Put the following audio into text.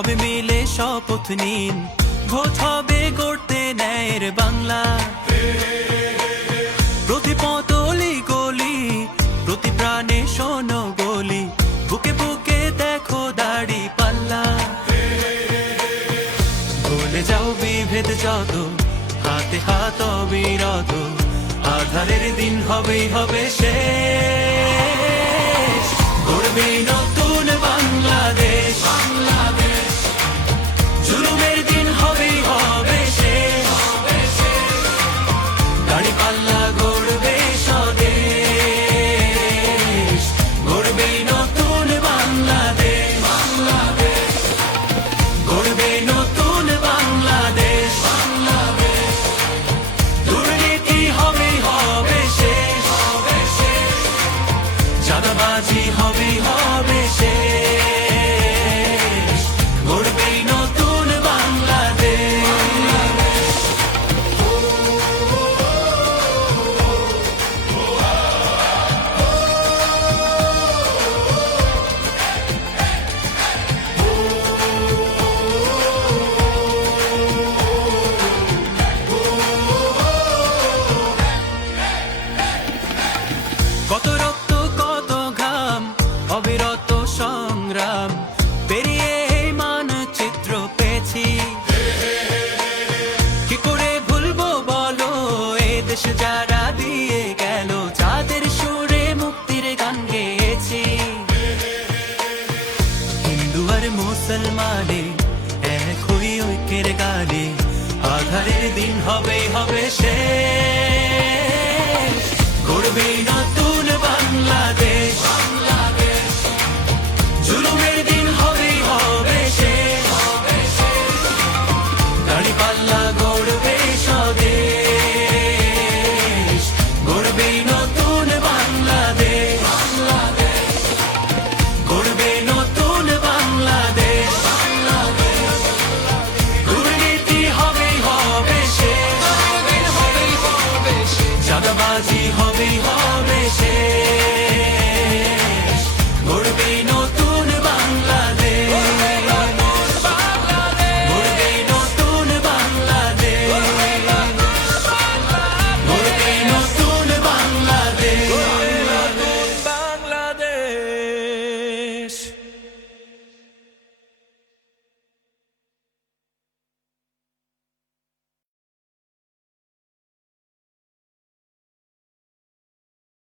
সবে মিলে শপথ নিন, ভোট হবে গড়তে ন্যায়ের বাংলা। প্রতি পতলি গলি, প্রতি প্রাণে শোনো গলি, বুকে বুকে দেখো দাড়ি পাল্লা। ভুলে যাও বিভেদ যত, হাতে হাত অবিরত, আধারের দিন হবেই হবে শেষ। গড়বে নতুন বাংলাদেশ, জুলুমের দিন হবেই হবে শেষ। দাড়ি পাল্লা গড়বে স্বদেশ, গড়বে নতুন বাংলাদেশ, গড়বে নতুন বাংলাদেশ। দুর্নীতি হবেই হবে শেষ, চাঁদাবাজি হবেই হবে শেষ। গড়বে নতুন বাংলাদেশ। কত রক্ত কত ঘাম, অবিরত সংগ্রাম পেরিয়ে এই মানচিত্র পেয়েছি। কি করে ভুলবো বলো এ দেশ যারা দিয়ে গেল, যাদের সুরে মুক্তির গান গেয়েছি। হিন্দু আর মুসলমানে এক হই ঐক্যের গানে, আধারের দিন হবেই হবে শেষ।